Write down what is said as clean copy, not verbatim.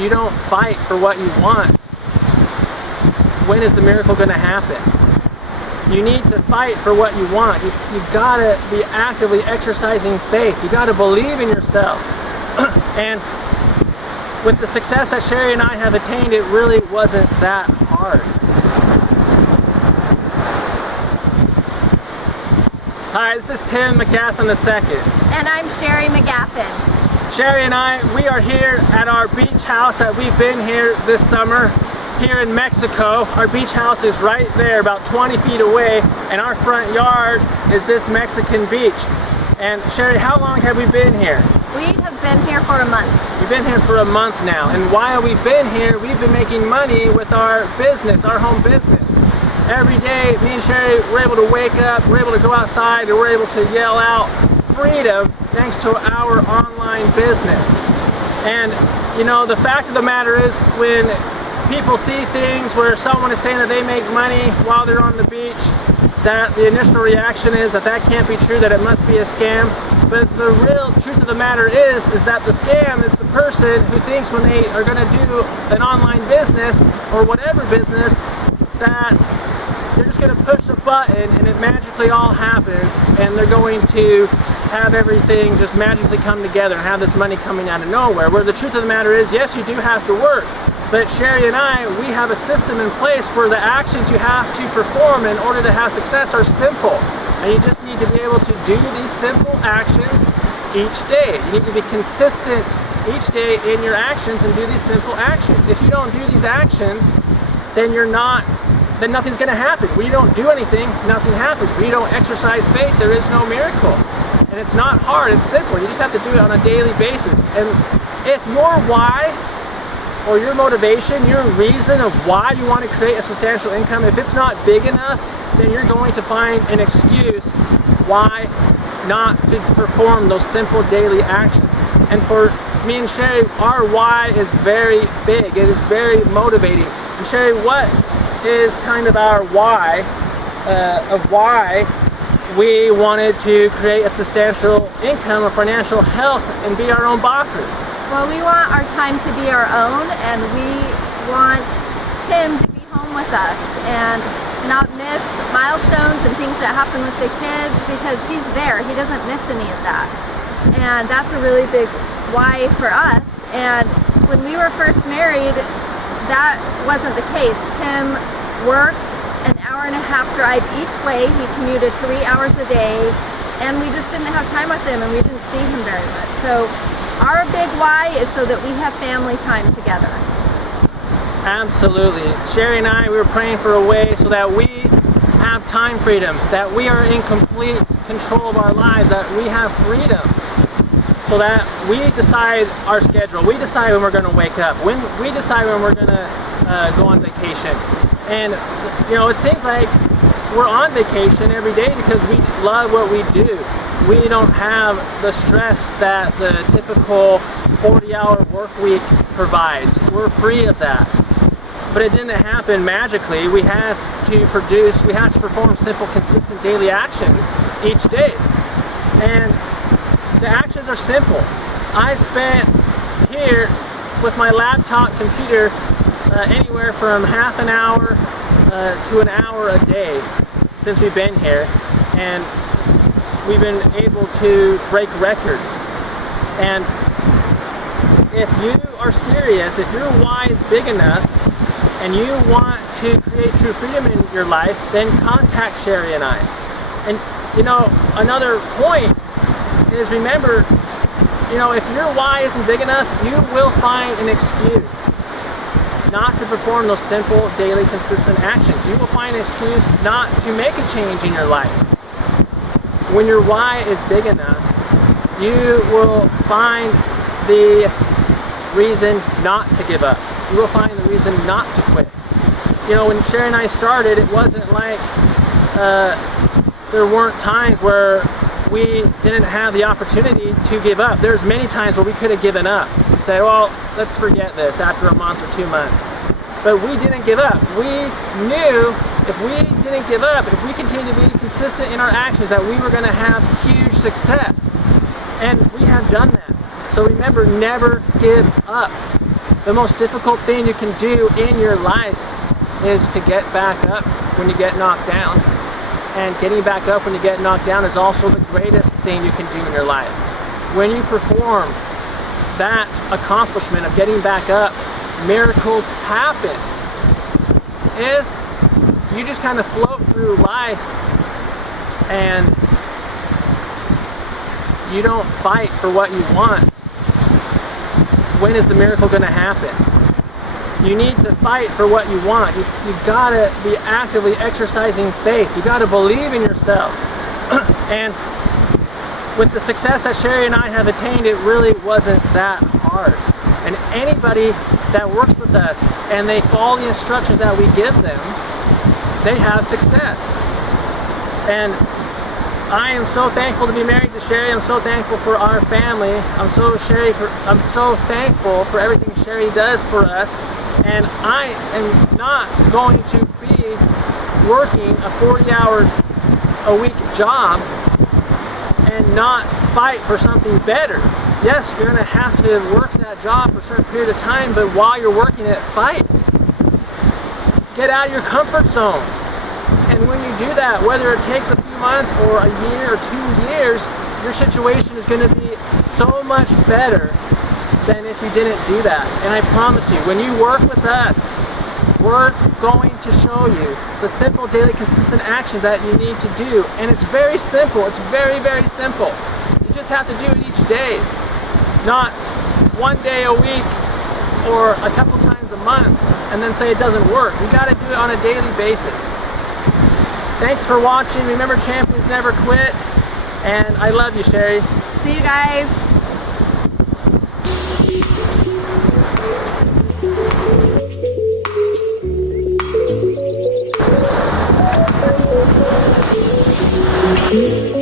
you don't fight for what you want, when is the miracle going to happen? You need to fight for what you want. You gotta be actively exercising faith. You gotta believe in yourself. And with the success that Cheri and I have attained, it really wasn't that hard. Hi, this is Tim McGaffin II. And I'm Cheri McGaffin. Cheri and I, we are here at our beach house that we've been here this summer. Here in Mexico. Our beach house is right there, about 20 feet away, and our front yard is this Mexican beach. And Cheri, how long have we been here? We have been here for a month. We've been here for a month now, and while we've been here, we've been making money with our business, our home business. Every day, me and Cheri, we're able to wake up, we're able to go outside, and we're able to yell out freedom thanks to our online business. And you know, the fact of the matter is, when people see things where someone is saying that they make money while they're on the beach, that the initial reaction is that can't be true, that it must be a scam. But the real truth of the matter is that the scam is the person who thinks when they are going to do an online business or whatever business that they're just going to push a button and it magically all happens and they're going to have everything just magically come together and have this money coming out of nowhere. Where the truth of the matter is, yes, you do have to work. But Cheri and I, we have a system in place where the actions you have to perform in order to have success are simple. And you just need to be able to do these simple actions each day. You need to be consistent each day in your actions and do these simple actions. If you don't do these actions, then nothing's going to happen. When you don't do anything, nothing happens. When you don't exercise faith, there is no miracle. And it's not hard, it's simple. You just have to do it on a daily basis. And if your why, or your motivation, your reason of why you want to create a substantial income, if it's not big enough, then you're going to find an excuse why not to perform those simple daily actions. And for me and Cheri, our why is very big. It is very motivating. And Cheri, what is kind of our why of why we wanted to create a substantial income or financial health and be our own bosses? Well, we want our time to be our own, and we want Tim to be home with us and not miss milestones and things that happen with the kids, because he's there. He doesn't miss any of that. And that's a really big why for us. And when we were first married, that wasn't the case. Tim worked an hour-and-a-half drive each way. He commuted 3 hours a day, and we just didn't have time with him, and we didn't see him very much. So our big why is so that we have family time together. Absolutely. Cheri and I, we were praying for a way so that we have time freedom, that we are in complete control of our lives, that we have freedom, so that we decide our schedule. We decide when we're going to wake up. When we decide when we're going to go on vacation. And you know, it seems like we're on vacation every day because we love what we do. We don't have the stress that the typical 40-hour work week provides. We're free of that. But it didn't happen magically. We have to perform simple, consistent daily actions each day. And the actions are simple. I spent here with my laptop computer anywhere from half an hour to an hour a day since we've been here. And we've been able to break records. And if you are serious, if your why is big enough and you want to create true freedom in your life, then contact Cheri and I. And you know, another point is, remember, you know, if your why isn't big enough, you will find an excuse not to perform those simple, daily, consistent actions. You will find an excuse not to make a change in your life. When your why is big enough, you will find the reason not to give up. You will find the reason not to quit. You know, when Cheri and I started, it wasn't like there weren't times where we didn't have the opportunity to give up. There's many times where we could have given up and say, well, let's forget this after a month or 2 months. But we didn't give up. We knew if we didn't give up, if we continued to be consistent in our actions, that we were going to have huge success. And we have done that. So remember, never give up. The most difficult thing you can do in your life is to get back up when you get knocked down. And getting back up when you get knocked down is also the greatest thing you can do in your life. When you perform that accomplishment of getting back up, miracles happen. If you just kind of float through life and you don't fight for what you want, when is the miracle going to happen? You need to fight for what you want. You gotta be actively exercising faith. You gotta believe in yourself. And with the success that Cheri and I have attained, it really wasn't that hard. And anybody that works with us and they follow the instructions that we give them, they have success. And I am so thankful to be married to Cheri. I'm so thankful for our family. I'm so thankful for everything Cheri does for us. And I am not going to be working a 40-hour-a-week job and not fight for something better. Yes, you're going to have to work that job for a certain period of time, but while you're working it, fight. Get out of your comfort zone. And when you do that, whether it takes a few months or a year or 2 years, your situation is going to be so much better than if you didn't do that. And I promise you, when you work with us, we're going to show you the simple, daily, consistent actions that you need to do. And it's very simple. It's very, very simple. You just have to do it each day. Not one day a week or a couple times a month and then say it doesn't work. You got to do it on a daily basis. Thanks for watching. Remember, champions never quit. And I love you, Cheri. See you guys. Thank you.